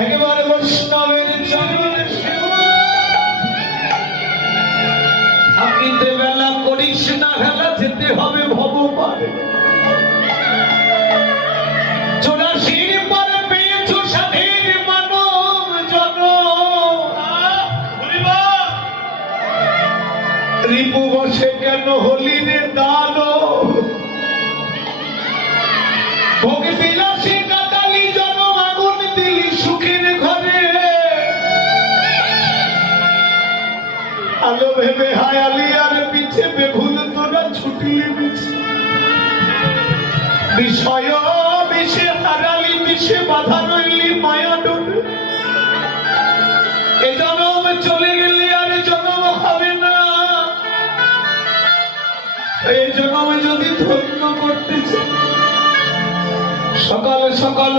একেবারে বৈষ্ণবের চরণে থাকিতে বেলা করিস না হেলা, যেতে হবে ভব পারে। 84 পার পেয়েছ স্বাধীন মানব জন, রিপু বসে কেন হলি রে দান, ভোগ বিলাসী কাটালি জনম, আগুন দিলি সুখের ঘরে। আলো ভেবে হায়ালি আর পিছে বেভুল তোরা ছুটিয়ে বিছে, বিষয় বিষে হারালি বিষে বাধা রইলি মায়া ডোরে। এ জনম চলে গেলে আর জনম হবে না, এই জনম যদি ধন্য করতে চাই সকাল সকাল